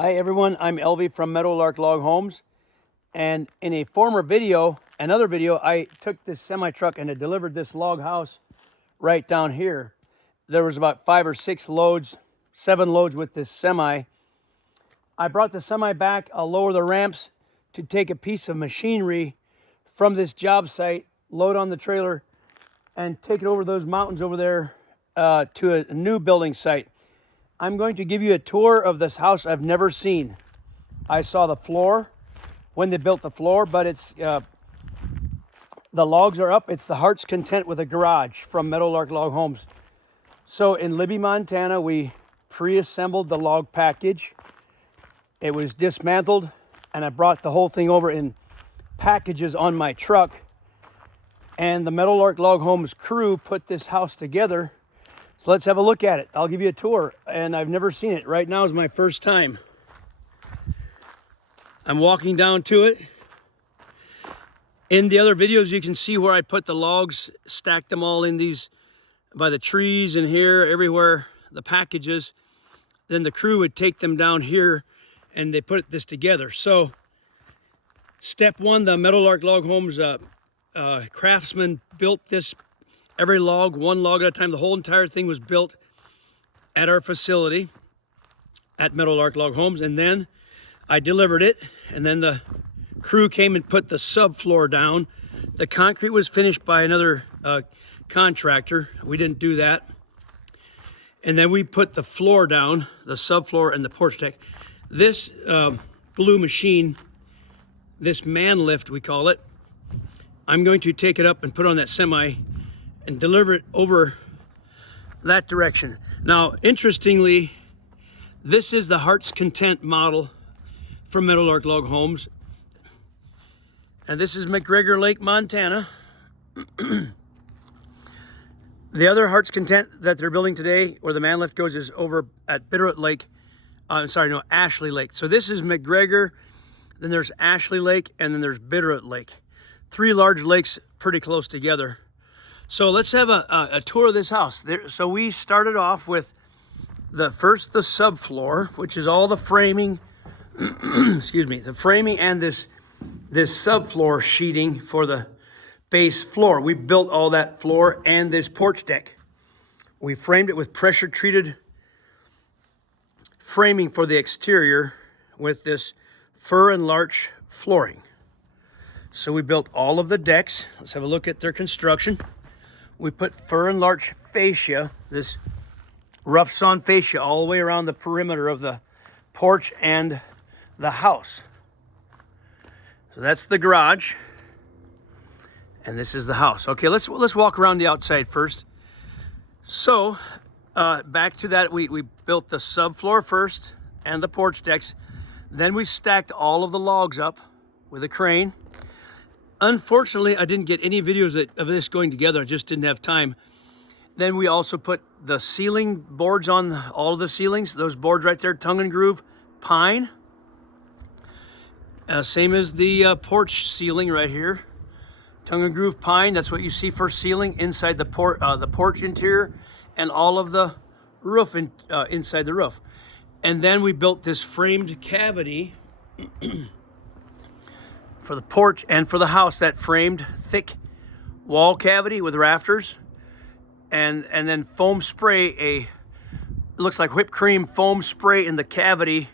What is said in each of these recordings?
Hi everyone, I'm Elvie from Meadowlark Log Homes, and in a former video, another video, I took this semi-truck and I delivered this log house right down here. There was about 5 or 6 loads, 7 loads with this semi. I brought the semi back. I'll lower the ramps to take a piece of machinery from this job site, load on the trailer, and take it over those mountains over there to a new building site. I'm going to give you a tour of this house I've never seen. I saw the floor when they built the floor, but it's the logs are up. It's the Hart's Content with a garage from Meadowlark Log Homes. So in Libby, Montana, we pre-assembled the log package. It was dismantled, and I brought the whole thing over in packages on my truck. And the Meadowlark Log Homes crew put this house together. So let's have a look at it. I'll give you a tour, and I've never seen it. Right now is my first time. I'm walking down to it. In the other videos, you can see where I put the logs, stacked them all in these, by the trees and here, everywhere, the packages. Then the crew would take them down here, and they put this together. So, step one, the Meadowlark Log Homes craftsman built this. Every log, one log at a time. The whole entire thing was built at our facility at Meadowlark Log Homes. And then I delivered it. And then the crew came and put the subfloor down. The concrete was finished by another contractor. We didn't do that. And then we put the floor down, the subfloor and the porch deck. This blue machine, this man lift, we call it, I'm going to take it up and put on that semi and deliver it over that direction. Now, interestingly, this is the Hart's Content model from Meadowlark Log Homes. And this is McGregor Lake, Montana. The other Hart's Content that they're building today, where the man lift goes, is over at Bitterroot Lake. Ashley Lake. So this is McGregor, then there's Ashley Lake, and then there's Bitterroot Lake. 3 large lakes pretty close together. So let's have a tour of this house. So we started off with the subfloor, which is all the framing, excuse me, the framing and this subfloor sheeting for the base floor. We built all that floor and this porch deck. We framed it with pressure treated framing for the exterior with this fir and larch flooring. So we built all of the decks. Let's have a look at their construction. We put fir and larch fascia, this rough sawn fascia, all the way around the perimeter of the porch and the house. So that's the garage, and this is the house. Okay, let's walk around the outside first. So back to that, we built the subfloor first and the porch decks. Then we stacked all of the logs up with a crane. Unfortunately, I didn't get any videos of this going together. I just didn't have time. Then we also put the ceiling boards on all of the ceilings. Those boards right there, tongue and groove, pine. Same as the porch ceiling right here. Tongue and groove pine, that's what you see for ceiling inside the porch interior, and all of the roof inside the roof. And then we built this framed cavity for the porch and for the house, that framed thick wall cavity with rafters, and then foam spray, it looks like whipped cream foam spray in the cavity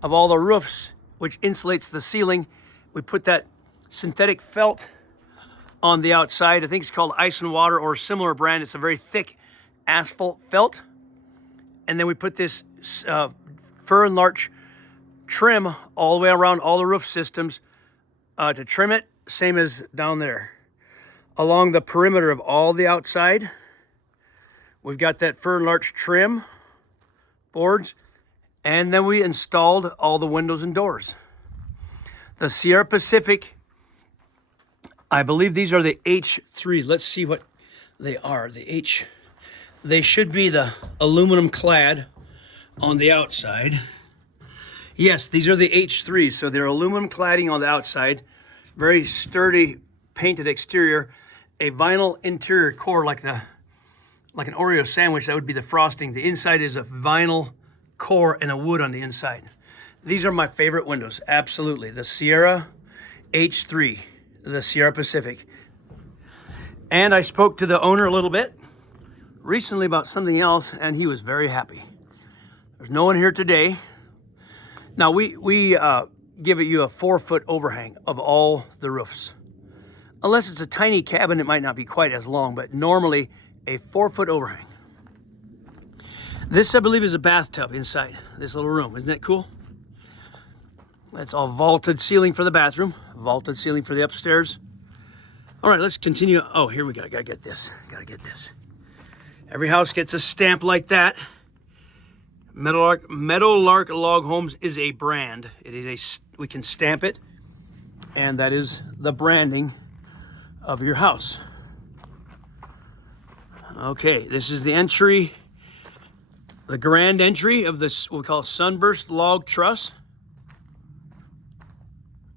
of all the roofs, which insulates the ceiling. We put that synthetic felt on the outside. I think it's called Ice and Water or similar brand. It's a very thick asphalt felt. And then we put this fir and larch trim all the way around all the roof systems to trim it, same as down there. Along the perimeter of all the outside, we've got that fir and larch trim boards, and then we installed all the windows and doors. The Sierra Pacific, I believe these are the H3s. Let's see what they are. They should be the aluminum clad on the outside. Yes, these are the H3s, so they're aluminum cladding on the outside, very sturdy painted exterior, a vinyl interior core like an Oreo sandwich. That would be the frosting. The inside is a vinyl core and a wood on the inside. These are my favorite windows, absolutely. The Sierra H3, the Sierra Pacific. And I spoke to the owner a little bit recently about something else, and he was very happy. There's no one here today. Now, we give you a 4-foot overhang of all the roofs. Unless it's a tiny cabin, it might not be quite as long, but normally a 4-foot overhang. This, I believe, is a bathtub inside this little room. Isn't that cool? That's all vaulted ceiling for the bathroom, vaulted ceiling for the upstairs. All right, let's continue. Oh, here we go. Gotta get this. Every house gets a stamp like that. Meadowlark Log Homes is a brand. It is we can stamp it, and that is the branding of your house. Okay, this is the entry, the grand entry of this, what we call sunburst log truss.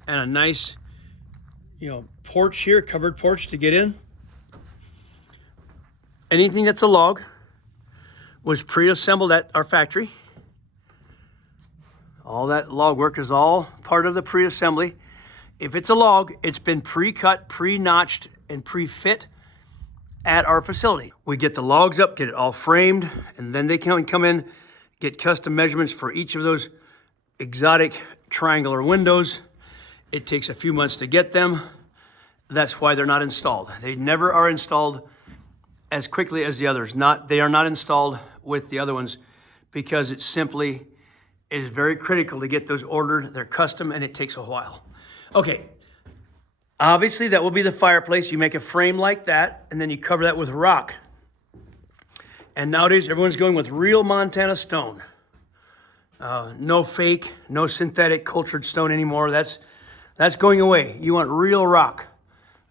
And a nice, porch here, covered porch to get in. Anything that's a log was pre-assembled at our factory. All that log work is all part of the pre-assembly. If it's a log, it's been pre-cut, pre-notched, and pre-fit at our facility. We get the logs up, get it all framed, and then they can come in, get custom measurements for each of those exotic triangular windows. It takes a few months to get them. That's why they're not installed. They never are installed as quickly as the others. They are not installed with the other ones because it simply is very critical to get those ordered. They're custom and it takes a while. Okay, obviously that will be the fireplace. You make a frame like that and then you cover that with rock. And nowadays everyone's going with real Montana stone. No fake, no synthetic cultured stone anymore. That's going away. You want real rock,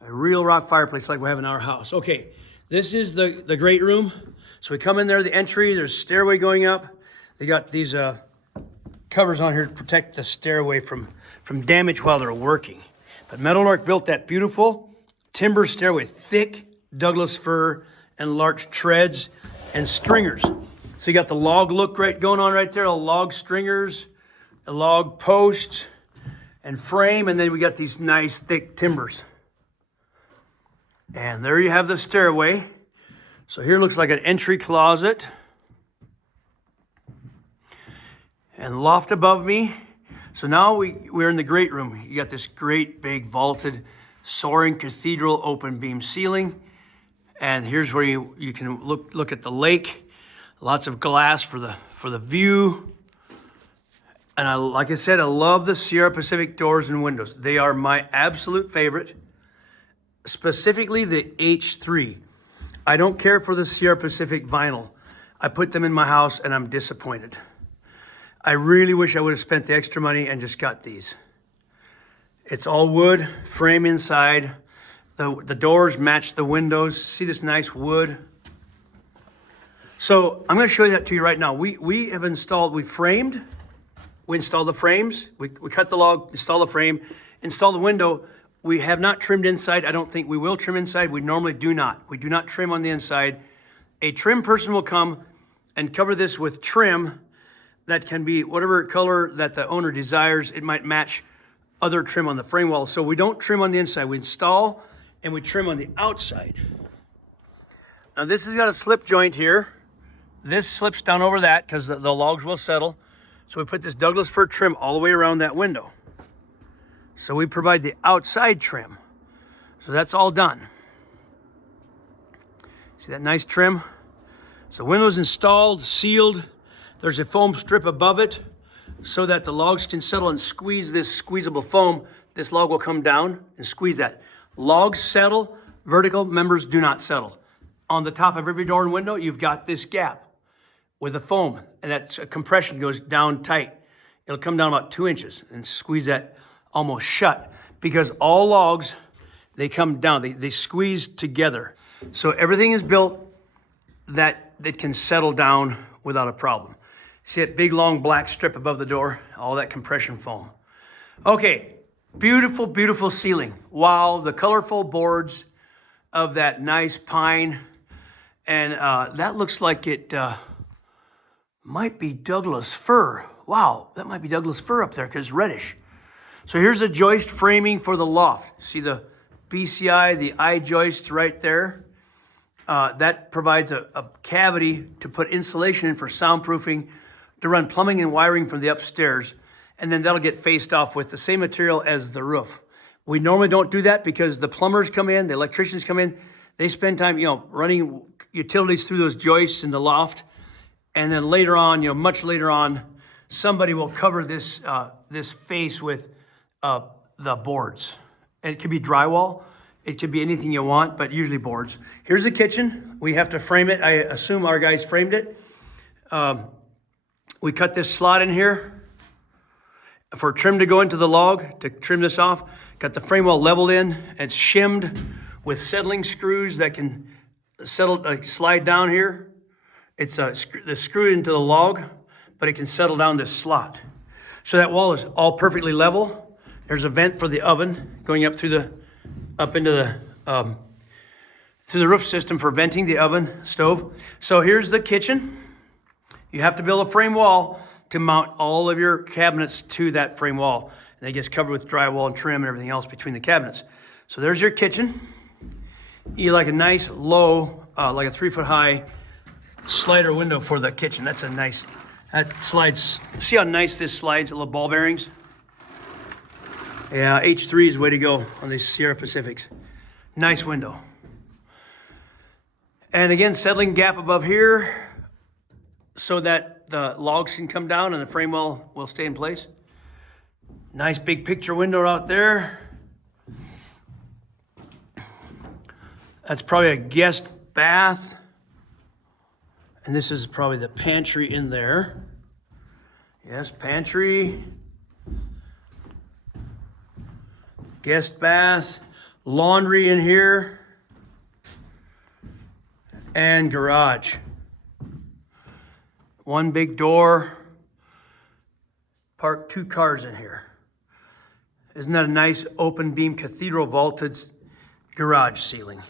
a real rock fireplace like we have in our house. Okay, this is the great room. So we come in there, the entry, there's a stairway going up. They got these covers on here to protect the stairway from damage while they're working. But Meadowlark built that beautiful timber stairway, thick Douglas fir and larch treads and stringers. So you got the log look going on right there, a log stringers, a log post, and frame, and then we got these nice thick timbers. And there you have the stairway. So here looks like an entry closet. And loft above me. So now we're in the great room. You got this great big vaulted soaring cathedral open beam ceiling. And here's where you can look at the lake. Lots of glass for the view. And like I said, I love the Sierra Pacific doors and windows. They are my absolute favorite, specifically the H3. I don't care for the Sierra Pacific vinyl. I put them in my house and I'm disappointed. I really wish I would have spent the extra money and just got these. It's all wood, frame inside. The doors match the windows. See this nice wood? So I'm gonna show you that to you right now. We have installed, we install the frames, we cut the log, install the frame, install the window. We have not trimmed inside. I don't think we will trim inside. We normally do not. We do not trim on the inside. A trim person will come and cover this with trim that can be whatever color that the owner desires. It might match other trim on the frame wall. So we don't trim on the inside. We install and we trim on the outside. Now this has got a slip joint here. This slips down over that because the logs will settle. So we put this Douglas fir trim all the way around that window. So we provide the outside trim. So that's all done. See that nice trim? So windows installed, sealed. There's a foam strip above it so that the logs can settle and squeeze this squeezable foam. This log will come down and squeeze that. Logs settle, vertical members do not settle. On the top of every door and window, you've got this gap with a foam, and that compression goes down tight. It'll come down about 2 inches and squeeze that almost shut, because all logs, they come down, they squeeze together. So everything is built that it can settle down without a problem. See that big long black strip above the door? All that compression foam. Okay, beautiful, beautiful ceiling. Wow, the colorful boards of that nice pine. And that looks like it might be Douglas fir. Wow. wow, that might be Douglas fir up there because it's reddish. So here's the joist framing for the loft. See the BCI, the I joist right there. That provides a cavity to put insulation in for soundproofing, to run plumbing and wiring from the upstairs, and then that'll get faced off with the same material as the roof. We normally don't do that because the plumbers come in, the electricians come in, they spend time, running utilities through those joists in the loft, and then later on, much later on, somebody will cover this this face with the boards. And it could be drywall. It could be anything you want, but usually boards. Here's the kitchen. We have to frame it. I assume our guys framed it. We cut this slot in here for trim to go into the log, to trim this off. Got the frame well leveled in. It's shimmed with settling screws that can settle, slide down here. It's screwed into the log, but it can settle down this slot. So that wall is all perfectly level. There's a vent for the oven going up through into the roof system for venting the oven stove. So here's the kitchen. You have to build a frame wall to mount all of your cabinets to that frame wall. And it gets covered with drywall and trim and everything else between the cabinets. So there's your kitchen. You like a nice low, like a 3-foot high slider window for the kitchen. That's a nice, that slides. See how nice this slides, little ball bearings? Yeah, H3 is the way to go on these Sierra Pacifics. Nice window. And again, settling gap above here so that the logs can come down and the frame well will stay in place. Nice big picture window out there. That's probably a guest bath. And this is probably the pantry in there. Yes, pantry. Guest bath, laundry in here, and garage. One big door, park 2 cars in here. Isn't that a nice open beam cathedral vaulted garage ceiling?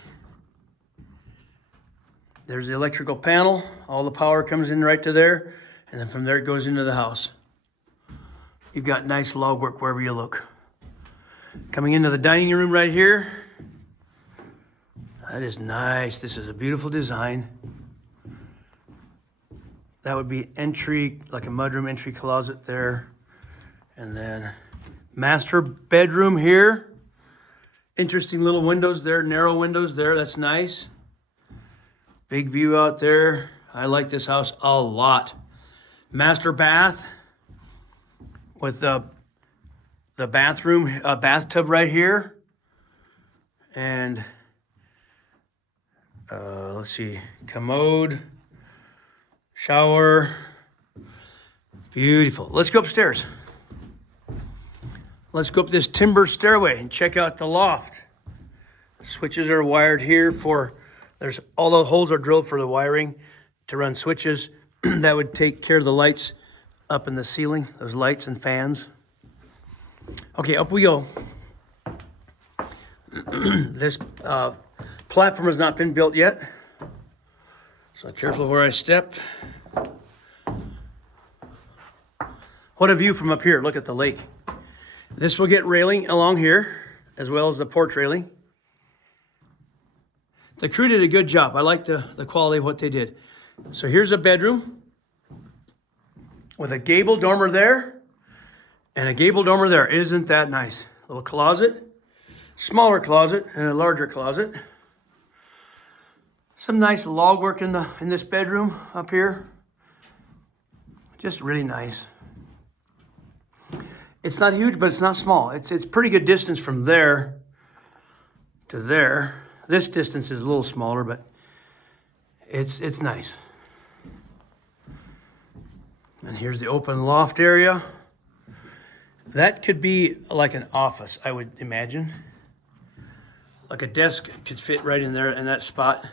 There's the electrical panel. All the power comes in right to there, and then from there it goes into the house. You've got nice log work wherever you look. Coming into the dining room right here. That is nice. This is a beautiful design. That would be entry, like a mudroom entry closet there. And then master bedroom here. Interesting little windows there, narrow windows there. That's nice. Big view out there. I like this house a lot. Master bath with the bathroom, bathtub right here. And let's see, commode, shower. Beautiful. Let's go upstairs. Let's go up this timber stairway and check out the loft. Switches are wired here for, there's all the holes are drilled for the wiring to run switches that would take care of the lights up in the ceiling, those lights and fans. Okay, up we go. This platform has not been built yet, so careful where I step. What a view from up here. Look at the lake. This will get railing along here, as well as the porch railing. The crew did a good job. I like the quality of what they did. So here's a bedroom with a gable dormer there and a gable dormer there. Isn't that nice? Little closet, smaller closet and a larger closet. Some nice log work in this bedroom up here. Just really nice. It's not huge, but it's not small. It's pretty good distance from there to there. This distance is a little smaller, but it's nice. And here's the open loft area. That could be like an office, I would imagine. Like a desk could fit right in there in that spot.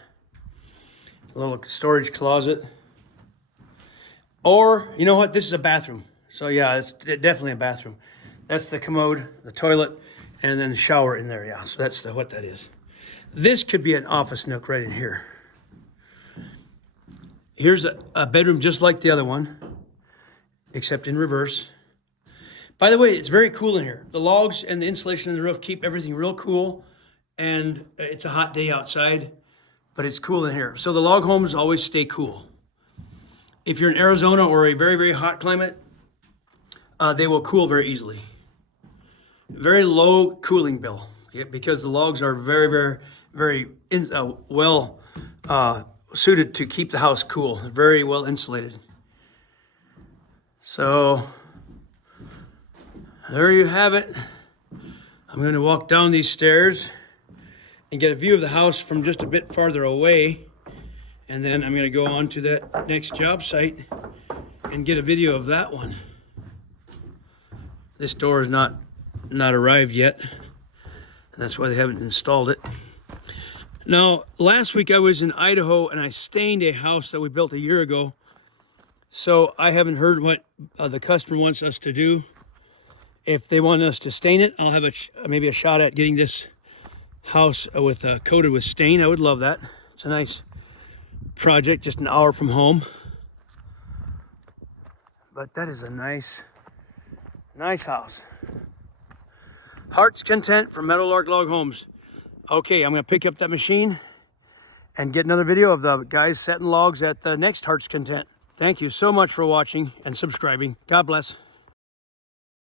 A little storage closet. Or, you know what? This is a bathroom. So yeah, it's definitely a bathroom. That's the commode, the toilet, and then the shower in there. Yeah, so that's what that is. This could be an office nook right in here. Here's a bedroom just like the other one. except in reverse. By the way, it's very cool in here. The logs and the insulation in the roof keep everything real cool, and it's a hot day outside, but it's cool in here. So the log homes always stay cool. If you're in Arizona or a very, very hot climate, they will cool very easily. Very low cooling bill, because the logs are very, very well suited to keep the house cool. They're very well insulated. So there you have it. I'm going to walk down these stairs and get a view of the house from just a bit farther away. And then I'm going to go on to that next job site and get a video of that one. This door is not arrived yet. That's why they haven't installed it. Now, last week I was in Idaho and I stained a house that we built a year ago. So I haven't heard what the customer wants us to do. If they want us to stain it, I'll have maybe a shot at getting this house coated with stain. I would love that. It's a nice project, just an hour from home. But that is a nice house. Hart's Content from Meadowlark Log Homes. Okay, I'm going to pick up that machine and get another video of the guys setting logs at the next Hart's Content. Thank you so much for watching and subscribing. God bless.